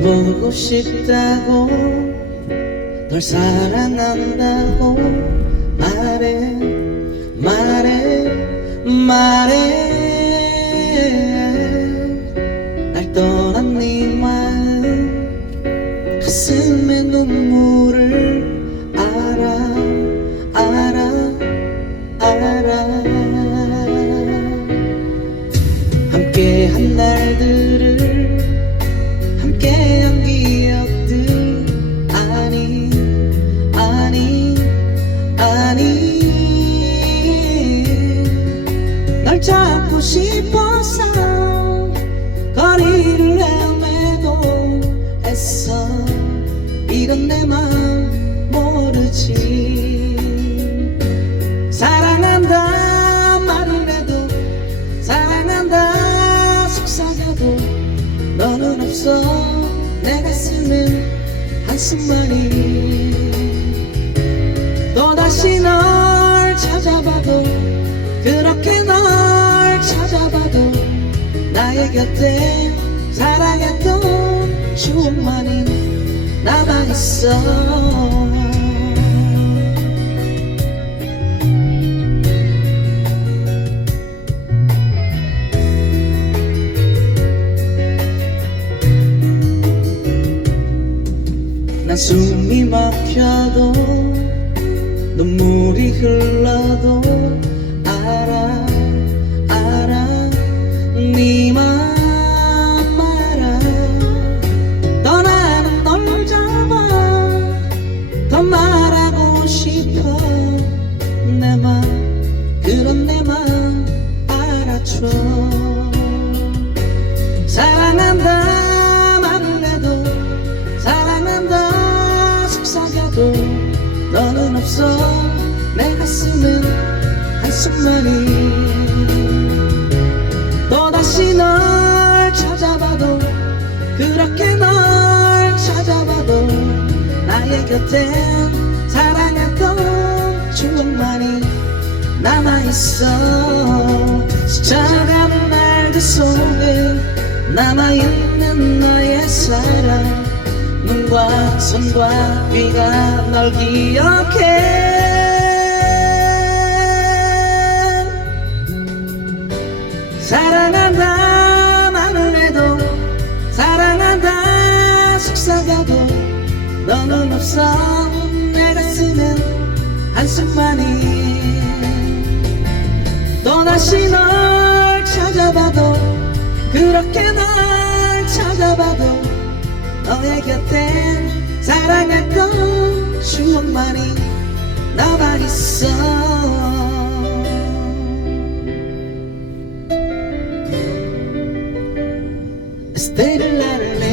보고 싶다고 널 사랑한다고 말해 널 찾고 싶어서 거리를 헤매고 애써 이런 내 맘 모르지. 사랑한다 말을 해도 사랑한다 속삭여도 너는 없어. 내 가슴은 한숨만이 곁에 사랑했던 추억만이 남아있어. 난 숨이 막혀도 눈물이 흘러도 없어. 내 가슴은 한숨만이 또다시 널 찾아봐도 그렇게 널 찾아봐도 나의 곁엔 사랑했던 추억만이 남아있어. 스쳐가는 날들 속에 남아있는 너의 사랑 눈과 손과 귀가 널 기억해. 사랑한다 말을 해도. 사랑한다 속삭여도. 너는 없어 내 가슴엔 한숨만이. 또다시 널 찾아봐도. 그렇게 널 찾아봐도 nobody saw. Stay the letter.